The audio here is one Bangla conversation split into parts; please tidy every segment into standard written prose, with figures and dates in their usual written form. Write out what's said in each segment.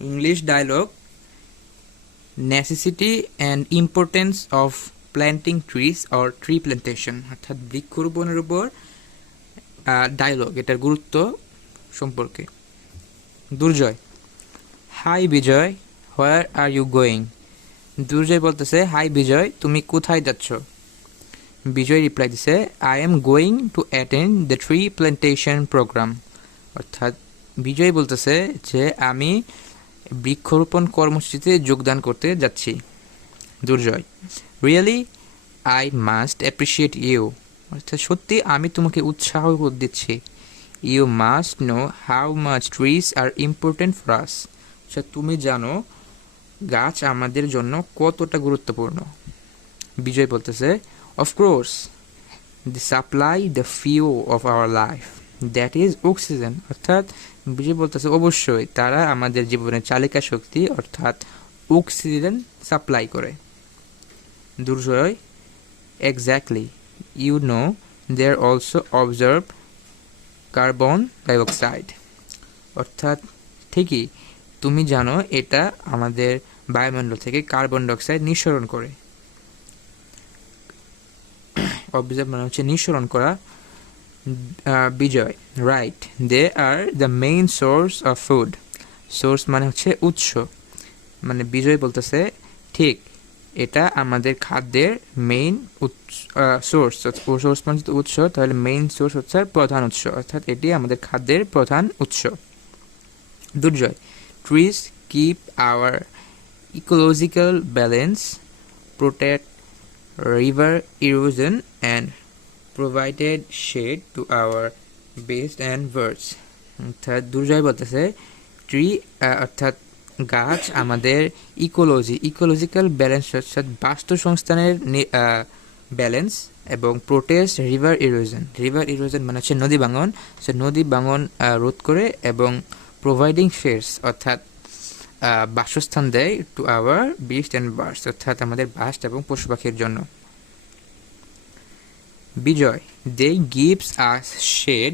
English dialogue necessity and importance of planting trees or tree plantation, অর্থাৎ বৃক্ষরোপণের উপর ডায়লগ, এটার গুরুত্ব সম্পর্কে। Durjoy, hi Bijoy, where are you going? Durjoy বলতেছে, হাই বিজয়, তুমি কোথায় যাচ্ছ? বিজয় রিপ্লাই দিছে, I am going to attend the tree plantation program. অর্থাৎ বিজয় বলতেছে যে আমি বৃক্ষরোপণ কর্মসূচিতে যোগদান করতে যাচ্ছি। Durjoy, really I must appreciate you, অর্থাৎ সত্যি আমি তোমাকে উৎসাহ দিচ্ছি। You must know how much trees are important for us, আচ্ছা তুমি জানো গাছ আমাদের জন্য কতটা গুরুত্বপূর্ণ। বিজয় বলতেছে, of course the supply the few of our life, that is oxygen. অর্থাৎ বিজয় বলতেছে অবশ্যই তারা আমাদের জীবনের চালিকা শক্তি অর্থাৎ অক্সিজেন সাপ্লাই করে। Durjoy, exactly, you know they are also observe carbon dioxide, অর্থাৎ ঠিকই তুমি জানো এটা আমাদের বায়ুমণ্ডল থেকে কার্বন ডাইঅক্সাইড নিঃসরণ করে। অবজার্ভ মানে হচ্ছে নিঃসরণ করা। Bijoy, right, they are the main source of food, source মানে হচ্ছে উৎস, মানে বিজয় বলতেছে ঠিক এটা আমাদের খাদ্যের মেইন সোর্স, সোর্স মানে উৎস, তাহলে মেইন সোর্স হচ্ছে প্রধান উৎস, অর্থাৎ এটি আমাদের খাদ্যের প্রধান উৎস। Durjoy, trees keep our ecological balance, protect river erosion and provided shade to our beasts and birds, অর্থাৎ দুর্জয় বলতেছে ট্রি অর্থাৎ গাছ আমাদের ইকোলজিক্যাল ব্যালেন্স অর্থাৎ বাস্তুসংস্থানের ব্যালেন্স এবং প্রোটেস্ট রিভার ইরোজন মানে হচ্ছে নদী ভাঙন, সে নদী ভাঙন রোধ করে এবং প্রোভাইডিং শেডস অর্থাৎ বাসস্থান দেয় to our beast and birds, অর্থাৎ আমাদের বাস্ট এবং পশু পাখির জন্য। Bijoy, they gives us shade,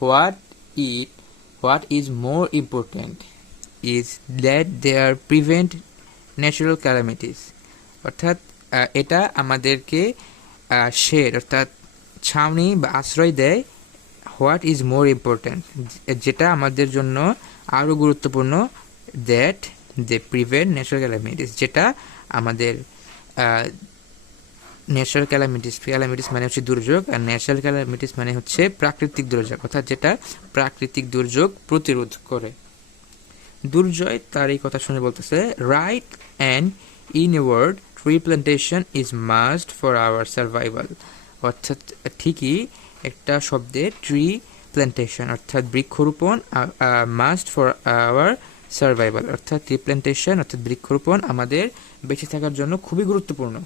what is more important is that they are prevent natural calamities, অর্থাৎ এটা আমাদেরকে শেড অর্থাৎ ছাউনি বা আশ্রয় দেয়। হোয়াট ইজ মোর ইম্পর্টেন্ট, যেটা আমাদের জন্য আরও গুরুত্বপূর্ণ, that they prevent natural calamities, যেটা আমাদের ন্যাচারাল ক্যালামিটিস মানে হচ্ছে দুর্যোগ, আর ন্যাচারাল ক্যালামিটিস মানে হচ্ছে প্রাকৃতিক দুর্যোগ, অর্থাৎ যেটা প্রাকৃতিক দুর্যোগ প্রতিরোধ করে। দুর্জয় তার এই কথা শুনে বলতেছে, right and in a word tree plantation is must for our survival, অর্থাৎ ঠিকই একটা শব্দে ট্রি প্ল্যান্টেশন অর্থাৎ বৃক্ষরোপণ মাস্ট ফর আওয়ার সার্ভাইভাল, অর্থাৎ ট্রি প্ল্যান্টেশন অর্থাৎ বৃক্ষরোপণ আমাদের বেঁচে থাকার জন্য খুবই গুরুত্বপূর্ণ।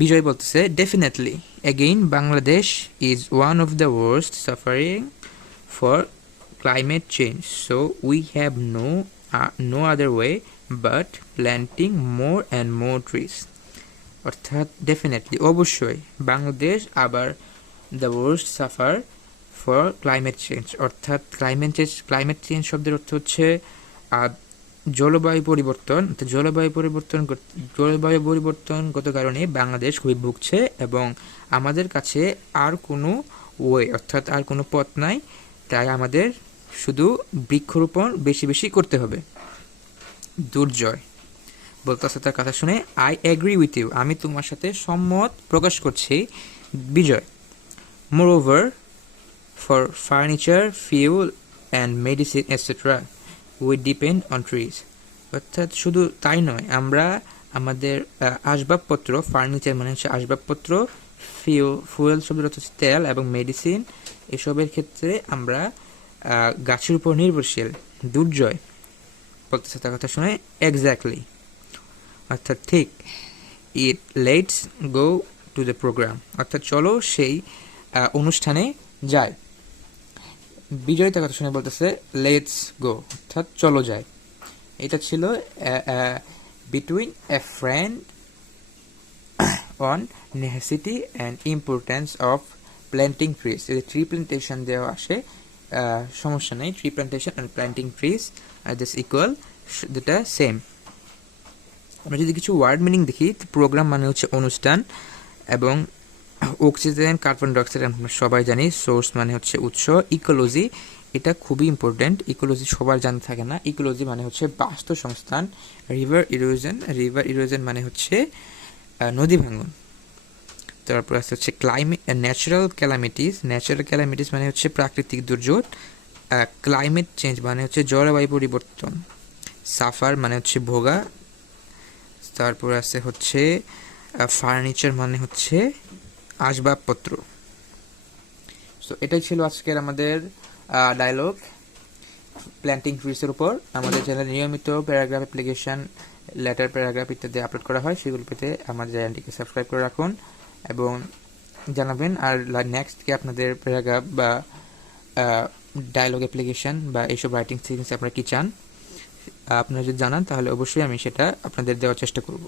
বিজয় বলতেছে, definitely, again Bangladesh is one of the worst suffering for climate change, so we have no other way but planting more and more trees, অর্থাৎ ডেফিনেটলি অবশ্যই বাংলাদেশ আবার the worst suffer for climate change, অর্থাৎ ক্লাইমেট চেঞ্জ শব্দের অর্থ হচ্ছে জলবায়ু পরিবর্তনগত কারণে বাংলাদেশ খুবই ভুগছে এবং আমাদের কাছে আর কোনো অর্থাৎ আর কোনো পথ নাই, তাই আমাদের শুধু বৃক্ষরোপণ বেশি বেশি করতে হবে। দুর্জয় বলতেছে তার কথা শুনে, আই এগ্রি উইথ ইউ, আমি তোমার সাথে সম্মত প্রকাশ করছি। Bijoy, moreover for furniture, fuel and medicine etcetera we depend on trees, অর্থাৎ শুধু তাই নয়, আমরা আমাদের আসবাবপত্র, ফার্নিচার মানে হচ্ছে আসবাবপত্র, ফুয়েল শব্দ হচ্ছে তেল এবং মেডিসিন, এসবের ক্ষেত্রে আমরা গাছের উপর নির্ভরশীল। দুর্জয় বলতেছে তার কথা শুনে, এক্স্যাক্টলি, অর্থাৎ ঠিক, it let's go to the program, অর্থাৎ চলো সেই অনুষ্ঠানে যাই। বিজয় তার কথা শুনে বলতেছে, লেটস গো, অর্থাৎ চলো যাই। এটা ছিল between a friend on necessity and importance of planting trees, যদি ট্রি প্ল্যান্টেশন দেওয়া আসে সমস্যা নেই, tree plantation and planting trees are this equal, দুটা সেম। আমরা যদি কিছু ওয়ার্ড মিনিং দেখি, প্রোগ্রাম মানে হচ্ছে অনুষ্ঠান, এবং অক্সিজেন কার্বন ডাইঅক্সাইড আমরা সবাই জানি, সোর্স মানে হচ্ছে উৎস। ইকোলজি, এটা খুবই ইম্পর্টেন্ট, ইকোলজি সবার জানা থাকে না। ইকোলজি মানে হচ্ছে বাস্তুসংস্থান। রিভার ইরোজন মানে হচ্ছে নদী ভাঙন। তারপর আছে হচ্ছে ক্লাইমেট, ন্যাচারাল ক্যালামিটিস মানে হচ্ছে প্রাকৃতিক দুর্যোগ। ক্লাইমেট চেঞ্জ মানে হচ্ছে জলবায়ু পরিবর্তন। সাফার মানে হচ্ছে ভোগা। তারপর আছে হচ্ছে ফার্নিচার মানে হচ্ছে আসবাবপত্র। সো এটাই ছিল আজকের আমাদের ডায়লগ প্ল্যান্টিং ট্রিজের উপর। আমাদের চ্যানেলে নিয়মিত প্যারাগ্রাফ অ্যাপ্লিকেশন, লেটার, প্যারাগ্রাফ ইত্যাদি আপলোড করা হয়, সেগুলো পেতে আমার চ্যানেলটিকে সাবস্ক্রাইব করে রাখুন এবং জানাবেন আর নেক্সটকে আপনাদের প্যারাগ্রাফ বা ডায়লগ অ্যাপ্লিকেশন বা এইসব রাইটিং সিরিজ আপনারা কি চান, আপনারা যদি জানান তাহলে অবশ্যই আমি সেটা আপনাদের দেওয়ার চেষ্টা করব।